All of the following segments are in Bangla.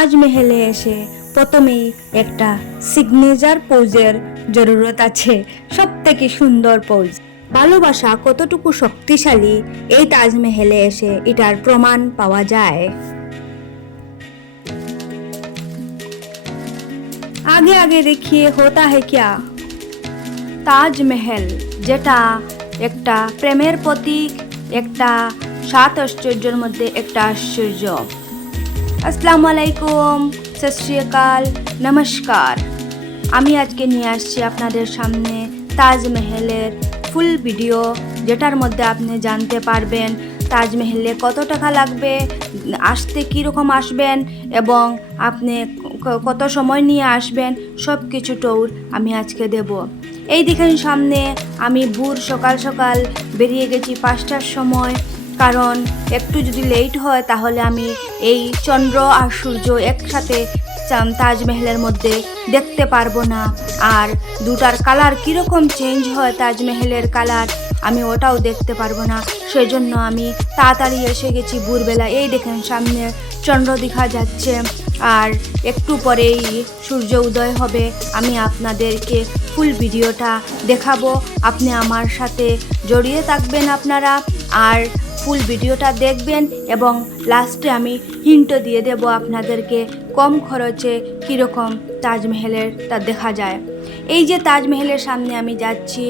তাজমহলে এসে প্রথমেই একটা সিগনেচার পোজের জরুরত আছে সব থেকে সুন্দর পোজ ভালোবাসা কতটুকু শক্তিশালী, এই তাজমহলে এসে এটার প্রমাণ পাওয়া যায়। আগে আগে দেখিয়ে হতা হে ক্যা? তাজমহল, যেটা একটা প্রেমের প্রতীক, একটা সাত আশ্চর্যের মধ্যে একটা আশ্চর্য। আসসালামু আলাইকুম সত নমস্কার। আমি আজকে নিয়ে আসছি আপনাদের সামনে তাজমহলের ফুল ভিডিও, যেটার মধ্যে আপনি জানতে পারবেন তাজমহলে কত টাকা লাগবে, আসতে কীরকম আসবেন, এবং আপনি কত সময় নিয়ে আসবেন সব কিছু টৌর আমি আজকে দেব। এই দেখেন সামনে আমি ভোর সকাল সকাল বেরিয়ে গেছি পাঁচটার সময় কারণ একটু যদি লেট হয় তাহলে আমি এই চন্দ্র আর সূর্য একসাথে তাজমহলের মধ্যে দেখতে পারব না। আর দুটার কালার কীরকম চেঞ্জ হয় তাজমহলের কালার আমি ওটাও দেখতে পারব না। সেই জন্য আমি তাড়াতাড়ি এসে গেছি ভোরবেলা। এই দেখেন সামনে চন্দ্র দেখা যাচ্ছে। আর একটু পরেই সূর্য উদয় হবে। আমি আপনাদেরকে ফুল ভিডিওটা দেখাবো। আপনি আমার সাথে জড়িয়ে থাকবেন আপনারা। আর ফুল ভিডিওটা দেখবেন এবং লাস্টে আমি হিন্টও দিয়ে দেব আপনাদেরকে কম খরচে কীরকম তাজমহলের তা দেখা যায়। এই যে তাজমহলের সামনে আমি যাচ্ছি,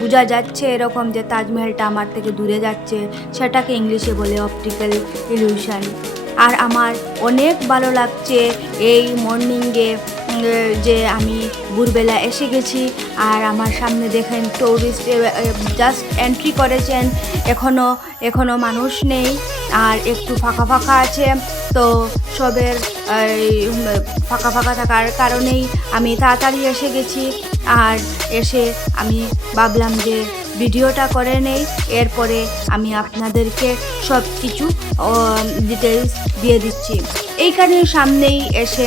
বোঝা যাচ্ছে এরকম যে তাজমহলটা আমার থেকে দূরে যাচ্ছে, সেটাকে ইংলিশে বলে অপটিক্যাল ইলিউশন আর আমার অনেক ভালো লাগছে এই মর্নিংয়ে যে আমি ভোরবেলা এসে গেছি আর আমার সামনে দেখেন টুরিস্ট জাস্ট এন্ট্রি করেছেন। এখনও এখনও মানুষ নেই আর একটু ফাঁকা ফাঁকা আছে। তো সবের ফাঁকা ফাঁকা থাকার কারণেই আমি তাড়াতাড়ি এসে গেছি। আর এসে আমি ভাবলাম যে ভিডিওটা করে নেই। এরপরে আমি আপনাদেরকে সব কিছু ডিটেলস দিয়ে দিচ্ছি। এইখানে সামনেই এসে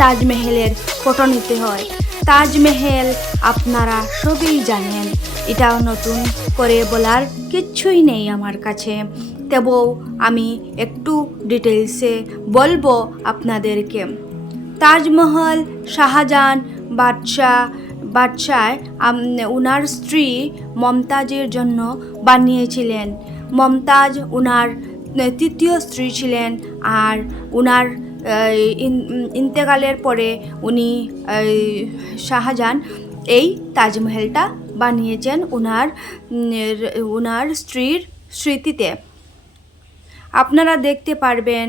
তাজমহলের ফটো নিতে হয়। তাজমহল আপনারা সবই জানেন, এটাও নতুন করে বলার কিচ্ছুই নেই আমার কাছে। তবুও আমি একটু ডিটেলসে বলব আপনাদেরকে। তাজমহল শাহজাহান বাদশাহ, বাদশায় উনার স্ত্রী মমতাজের জন্য বানিয়েছিলেন। মমতাজ উনার তৃতীয় স্ত্রী ছিলেন আর উনার ইন্তেকালের পরে উনি শাহজাহান এই তাজমহলটা বানিয়েছেন ওনার ওনার স্ত্রীর স্মৃতিতে। আপনারা দেখতে পারবেন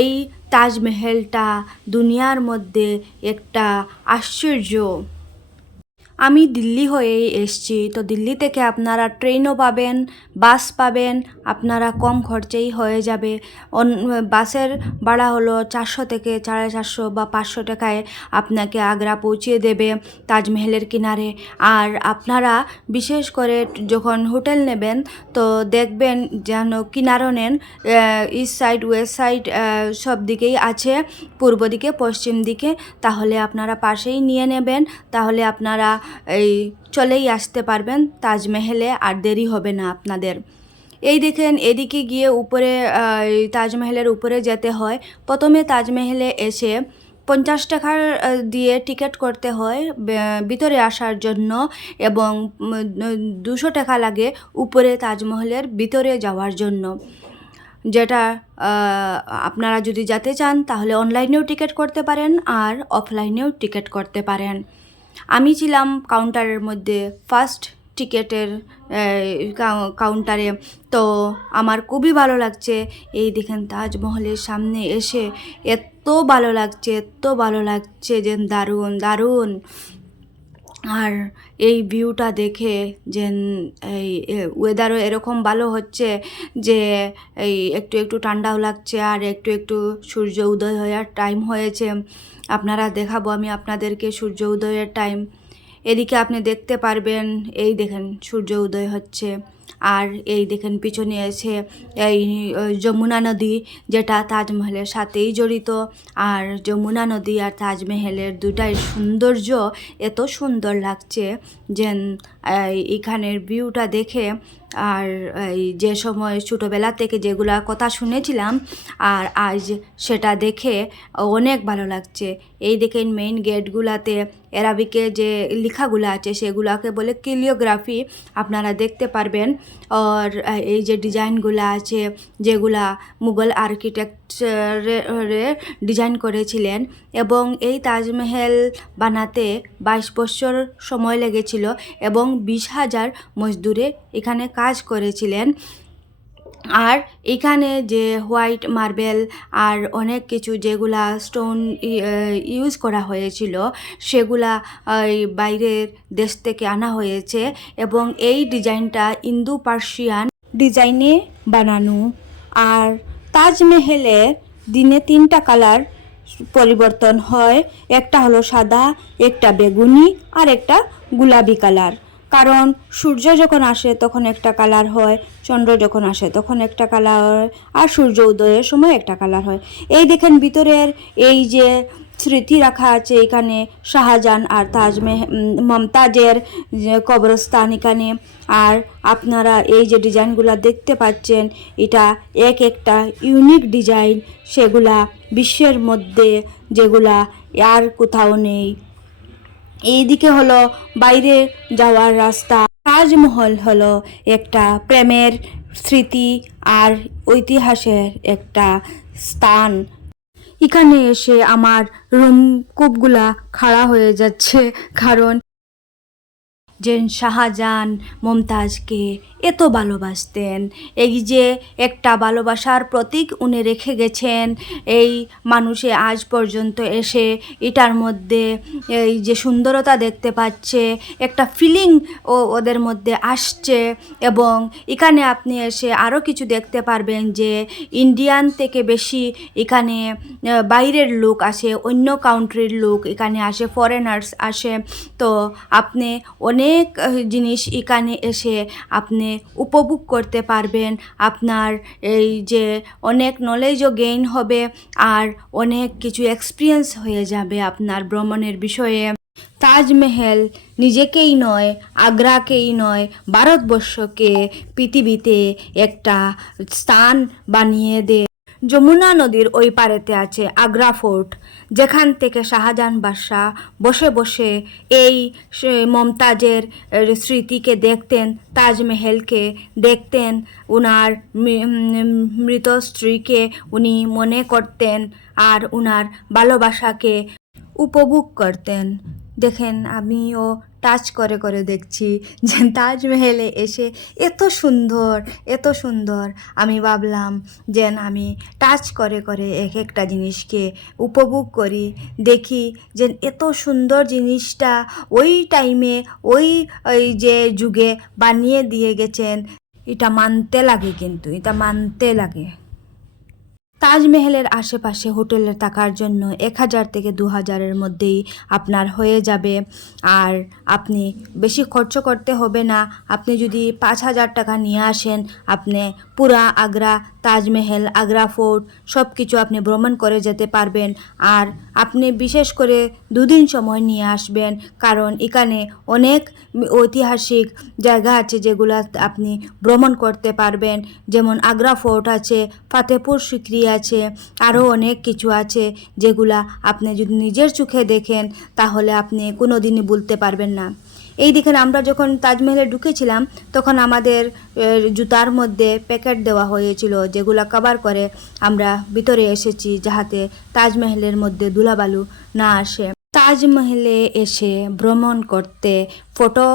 এই তাজমহলটা দুনিয়ার মধ্যে একটা আশ্চর্য আমি দিল্লি হয়েই এসছি। তো দিল্লি থেকে আপনারা ট্রেনও পাবেন বাস পাবেন, আপনারা কম খরচেই হয়ে যাবে। বাসের ভাড়া হলো চারশো থেকে সাড়ে চারশো বা পাঁচশো টাকায় আপনাকে আগ্রা পৌঁছিয়ে দেবে তাজমহলের কিনারে। আর আপনারা বিশেষ করে যখন হোটেল নেবেন, তো দেখবেন যেন কিনারও নেন ইস্ট সাইড ওয়েস্ট সাইড সব দিকেই আছে। পূর্ব দিকে, পশ্চিম দিকে। তাহলে আপনারা পাশেই নিয়ে নেবেন। তাহলে আপনারা এই চলেই আসতে পারবেন তাজমহলে আর দেরি হবে না আপনাদের। এই দেখেন, এদিকে গিয়ে উপরে তাজমহলের উপরে যেতে হয়। প্রথমে তাজমহলে এসে পঞ্চাশ টাকার দিয়ে টিকিট করতে হয় ভিতরে আসার জন্য এবং দুশো টাকা লাগে উপরে তাজমহলের ভিতরে যাওয়ার জন্য। যেটা আপনারা যদি যেতে চান তাহলে অনলাইনেও টিকিট করতে পারেন আর অফলাইনেও টিকিট করতে পারেন। আমি ছিলাম কাউন্টারের মধ্যে ফার্স্ট টিকেটের কাউন্টারে তো আমার খুবই ভালো লাগছে। এই দেখেন তাজমহলের সামনে এসে এত ভালো লাগছে, এত ভালো লাগছে যে দারুণ দারুণ। আর এই ভিউটা দেখে যে, এই ওয়েদারও এরকম ভালো হচ্ছে যে, এই একটু একটু ঠান্ডাও লাগছে আর একটু একটু সূর্য উদয় হওয়ার টাইম হয়েছে। আপনারা দেখাবো আমি আপনাদেরকে সূর্য উদয়ের টাইম এদিকে আপনি দেখতে পারবেন, এই দেখেন সূর্য উদয় হচ্ছে। আর এই দেখেন পিছনে আছে এই যমুনা নদী যেটা তাজমহলের সাথেই জড়িত। আর যমুনা নদী আর তাজমহলের দুটাই সৌন্দর্য এত সুন্দর লাগছে যে আহ, এখানের ভিউটা দেখে আর এই যে সময় ছোটোবেলা থেকে যেগুলা কথা শুনেছিলাম আর আজ সেটা দেখে অনেক ভালো লাগছে। এই দেখেন মেইন গেটগুলাতে অ্যারাবিকে যে লেখাগুলো আছে সেগুলাকে বলে কিলিওগ্রাফি আপনারা দেখতে পারবেন। আর এই যে ডিজাইনগুলো আছে যেগুলা মুঘল আর্কিটেকচারে ডিজাইন করেছিলেন এবং এই তাজমহল বানাতে বাইশ বছর সময় লেগেছিল এবং বিশ হাজার মজদুরে এখানে কাজ করেছিলেন। আর এখানে যে হোয়াইট মার্বেল আর অনেক কিছু যেগুলা স্টোন ইউজ করা হয়েছিল, সেগুলা বাইরের দেশ থেকে আনা হয়েছে এবং এই ডিজাইনটা ইন্দো পার্সিয়ান ডিজাইনে বানানো। আর তাজমহলের দিনে তিনটা কালার পরিবর্তন হয়, একটা হলো সাদা, একটা বেগুনি, আর একটা গোলাপি কালার। কারণ সূর্য যখন আসে, তখন একটা কালার হয়, চন্দ্র যখন আসে, তখন একটা কালার হয়, আর সূর্য উদয়ের সময় একটা কালার হয়। এই দেখেন ভিতরের এই যে স্মৃতি রাখা আছে এখানে শাহজাহান আর তাজমহ মমতাজের কবরস্থান এখানে। আর আপনারা এই যে ডিজাইনগুলা দেখতে পাচ্ছেন, এটা এক একটা ইউনিক ডিজাইন সেগুলা বিশ্বের মধ্যে যেগুলা আর কোথাও নেই। এইদিকে হলো বাইরে যাওয়ার রাস্তা। তাজমহল হলো একটা প্রেমের স্মৃতি আর ঐতিহাসের একটা স্থান। এখানে এসে আমার রুম কূপগুলা খাড়া হয়ে যাচ্ছে, কারণ যে শাহজাহান, মমতাজকে এত ভালোবাসতেন। এই যে একটা ভালোবাসার প্রতীক উনি রেখে গেছেন, এই মানুষে আজ পর্যন্ত এসে এটার মধ্যে, এই যে সুন্দরতা দেখতে পাচ্ছে, একটা ফিলিং ও ওদের মধ্যে আসছে এবং এখানে আপনি এসে আরও কিছু দেখতে পারবেন যে ইন্ডিয়ান থেকে বেশি এখানে বাইরের লোক আসে, অন্য কাউন্ট্রির লোক এখানে আসে ফরেনার্স আসে। তো আপনি অনেক আহ, জিনিস এখানে এসে আপনি উপভোগ করতে পারবেন। আপনার এই যে অনেক নলেজও গেইন হবে আর অনেক কিছু এক্সপিরিয়েন্স হয়ে যাবে আপনার ভ্রমণের বিষয়ে। তাজমহল নিজেকেই নয় আগ্রাকেই নয় ভারতবর্ষকে পৃথিবীতে একটা স্থান বানিয়ে দে যমুনা নদীর ওই পারেতে আছে আগ্রা ফোর্ট। যেখান থেকে শাহজাহান বাদশাহ বসে বসে এই মমতাজের স্মৃতিকে দেখতেন, তাজমহলকে দেখতেন, উনার মৃত স্ত্রীকে উনি মনে করতেন আর উনার ভালোবাসাকে উপভোগ করতেন। দেখেন আমিও টাচ করে করে দেখছি যে তাজমহলে এসে এত সুন্দর এত সুন্দর। আমি ভাবলাম যে আমি টাচ করে করে এক একটা জিনিসকে উপভোগ করি, দেখি যে এত সুন্দর জিনিসটা ওই টাইমে ওই ওই যে যুগে বানিয়ে দিয়ে গেছেন। এটা মানতে লাগে কিন্তু, এটা মানতে লাগে। তাজমহলের আশেপাশে হোটেলে থাকার জন্য এক হাজার থেকে দু হাজারের মধ্যেই আপনার হয়ে যাবে। আর আপনি বেশি খরচ করতে হবে না। আপনি যদি পাঁচ হাজার টাকা নিয়ে আসেন, আপনি পুরা আগ্রা, তাজমহল, আগ্রা ফোর্ট সব কিছু আপনি ভ্রমণ করে যেতে পারবেন। আর আপনি বিশেষ করে দুদিন সময় নিয়ে আসবেন, কারণ এখানে অনেক ঐতিহাসিক জায়গা আছে যেগুলো আপনি ভ্রমণ করতে পারবেন। যেমন আগ্রা ফোর্ট আছে ফাতেপুর সিকরি আছে আরও অনেক কিছু আছে যেগুলা আপনি যদি নিজের চোখে দেখেন তাহলে আপনি কোনো দিনই ভুলতে পারবেন না। এই আমরা যখন তাজমহলে ঢুকেছিলাম, তখন আমাদের জুতার মধ্যে প্যাকেট দেওয়া হয়েছিল যেগুলা কভার করে আমরা ভিতরে এসেছি যাহাতে তাজমহলের মধ্যে ধুলাবালু না আসে। তাজমহলে এসে ভ্রমণ করতে ফটো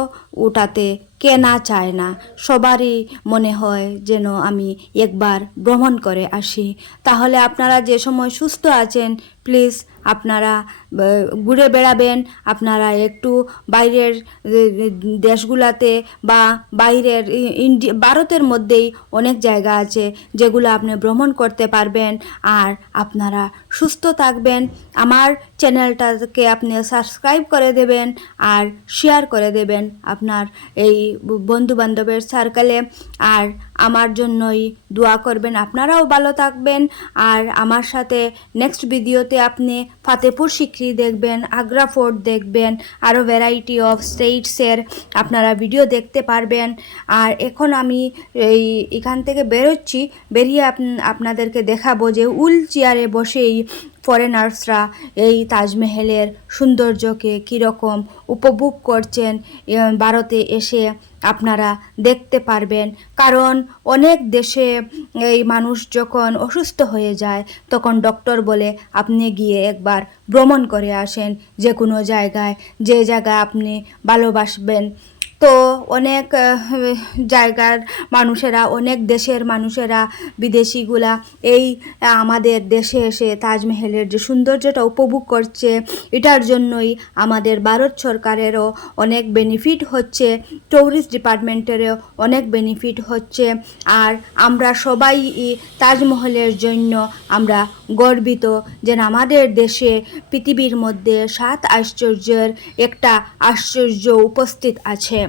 উঠাতে কে না চায় না। সবারই মনে হয় যেন আমি একবার ভ্রমণ করে আসি। তাহলে আপনারা যে সময় সুস্থ আছেন, প্লিজ আপনারা ঘুরে বেড়াবেন। আপনারা একটু বাইরের দেশগুলাতে বা বাইরের ইন্ডিয়া ভারতের মধ্যেই অনেক জায়গা আছে যেগুলো আপনি ভ্রমণ করতে পারবেন। আর আপনারা সুস্থ থাকবেন। আমার চ্যানেলটাকে আপনি সাবস্ক্রাইব করে দেবেন আর শেয়ার করে দেবেন আপনার এই বন্ধু বান্ধবের সার্কেলে আর আমার জন্যই দোয়া করবেন, আপনারাও ভালো থাকবেন। আর আমার সাথে নেক্সট ভিডিওতে আপনি ফাতেপুর সিক্রি দেখবেন, আগ্রা ফোর্ট দেখবেন আরও ভ্যারাইটি অফ স্টেটসের আপনারা ভিডিও দেখতে পারবেন। আর এখন আমি এই, এখান থেকে বেরোচ্ছি, বেরিয়ে আপ- আপনাদেরকে দেখাবো যে উল চেয়ারে বসেই ফরেনার্সরা এই তাজমহলের সৌন্দর্যকে কীরকম উপভোগ করছেন ভারতে এসে আপনারা দেখতে পারবেন। কারণ অনেক দেশে এই মানুষ যখন অসুস্থ হয়ে যায়, তখন ডক্টর বলে আপনি গিয়ে একবার ভ্রমণ করে আসেন যে কোনো জায়গায়। যে জায়গায় আপনি ভালোবাসবেন তো অনেক জায়গার মানুষেরা, অনেক দেশের মানুষেরা, বিদেশিগুলা এই আমাদের দেশে এসে তাজমহলের যে সৌন্দর্যটা উপভোগ করছে, এটার জন্যই আমাদের ভারত সরকারেরও অনেক বেনিফিট হচ্ছে ট্যুরিস্ট ডিপার্টমেন্টেরও অনেক বেনিফিট হচ্ছে। আর আমরা সবাই তাজমহলের জন্য আমরা গর্বিত যে আমাদের দেশে পৃথিবীর মধ্যে সাত আশ্চর্যের একটা আশ্চর্য উপস্থিত আছে।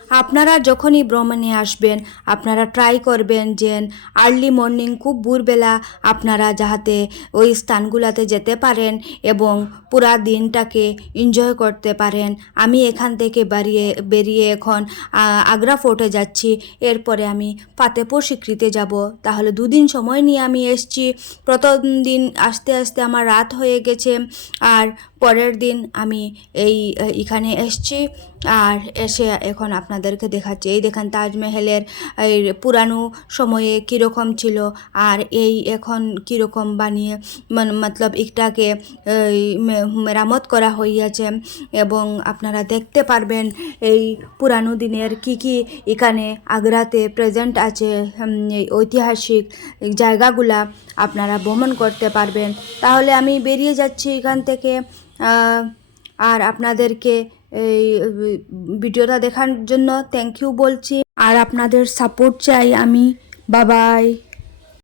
আপনারা যখনই ভ্রমণে আসবেন, আপনারা ট্রাই করবেন যে আর্লি মর্নিং খুব ভোরবেলা আপনারা যাহাতে ওই স্থানগুলোতে যেতে পারেন এবং পুরা দিনটাকে এনজয় করতে পারেন। আমি এখান থেকে বাড়িয়ে, বেরিয়ে এখন আগ্রা ফোর্টে যাচ্ছি। এরপরে আমি ফাতেপুর স্বীকৃতি যাব। তাহলে দুদিন সময় নিয়ে আমি এসছি। প্রথম দিন আস্তে আস্তে আমার রাত হয়ে গেছে। আর পরের দিন আমি এই, এখানে এসছি। আর এসে এখন আপনাদেরকে দেখাচ্ছি। এই দেখেন তাজমহলের এই পুরানো সময়ে কীরকম ছিল আর এই এখন কীরকম বানিয়ে মান- মতলব একটাকে মেরামত করা হইয়াছে এবং আপনারা দেখতে পারবেন এই পুরানো দিনের কি কি এখানে আগ্রাতে প্রেজেন্ট আছে ঐতিহাসিক জায়গাগুলা আপনারা ভ্রমণ করতে পারবেন। তাহলে আমি বেরিয়ে যাচ্ছি এখান থেকে আর আপনাদেরকে এই ভিডিওটা দেখার জন্য থ্যাংক ইউ বলছি। আর আপনাদের সাপোর্ট চাই আমি। বাবাই